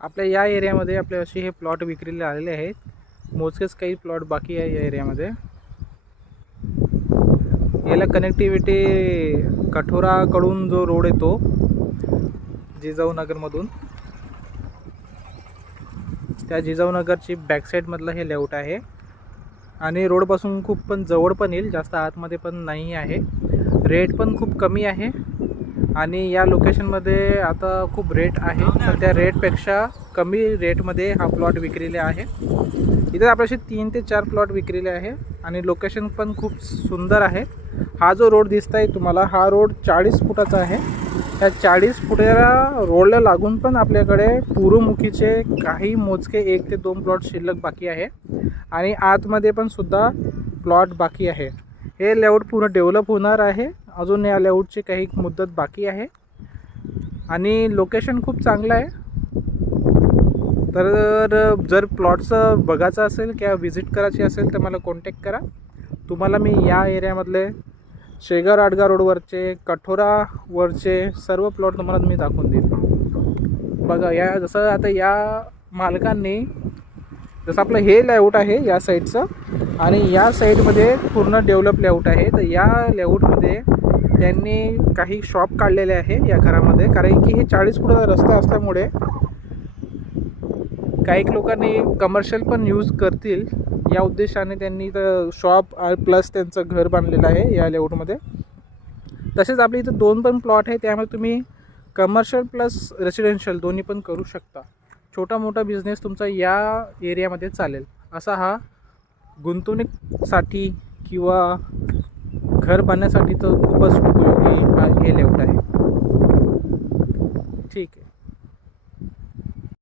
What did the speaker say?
आपल्या या एरियामध्ये आपले असे हे प्लॉट विक्रीला आलेले आहेत. मोजकेच काही प्लॉट बाकी आहे या एरियामध्ये. याला कनेक्टिव्हिटी कठोराकडून जो रोड येतो जिजाऊनगरमधून, त्या जिजाऊनगरची बॅकसाईडमधलं हे लेआउट आहे आणि रोडपासून खूप पण जवळ पण येईल, जास्त आतमध्ये पण नाही आहे. रेट पण खूप कमी आहे आणि या लोकेशनमध्ये आता खूप रेट आहे, तर त्या रेटपेक्षा कमी रेटमध्ये हा प्लॉट विक्रीला आहे. इथे आपल्याशी 3 ते 4 प्लॉट विक्रीले आहे आणि लोकेशन पण खूप सुंदर आहे. हा जो रोड दिसताय तुम्हाला, हा रोड 40 फुटाचा आहे. त्या 40 फुटाच्या रोडला लागून पण आपल्याकडे पूर्वमुखीचे काही मोजके 1 ते 2 प्लॉट शिल्लक बाकी आहे आणि आतमध्ये पण सुद्धा प्लॉट बाकी आहे. हे लेआउट पूर्ण डेव्हलप होणार आहे. अजून या लेआउटची काही मुदत बाकी आहे आणि लोकेशन खूप चांगलं आहे. तर जर प्लॉटचं बघायचं असेल किंवा व्हिजिट करायची असेल तर मला कॉन्टॅक्ट करा. तुम्हाला मी या एरियामधले शेगाव आडगाव रोडवरचे, कठोरावरचे सर्व प्लॉट तुम्हाला मी दाखवून देईन. बघा, या जसं आता या मालकांनी, जसं आपलं हे लेआउट आहे या साईडचं आणि या साईडमध्ये पूर्ण डेव्हलप लेआउट आहे. तर या लेआउटमध्ये त्यांनी काही शॉप काढलेले आहे या घरामध्ये, कारण की हे 40 फुटाचा रस्ता असल्यामुळे काही लोकांनी कमर्शियल पण यूज करतील या उद्देशाने त्यांनी तर शॉप प्लस त्यांचं घर बांधलेलं आहे या लेआउटमध्ये. तसेच आपल्या इथं 2 पण प्लॉट आहे, त्यामुळे तुम्ही कमर्शियल प्लस रेसिडेन्शियल दोन्ही पण करू शकता. छोटा मोठा बिझनेस तुमचा या एरियामध्ये चालेल. असा हा गुंतवणुकीसाठी किंवा घर बांधण्यासाठी तर खूपच उपयोगी हा हे लेआउट आहे. ठीक आहे.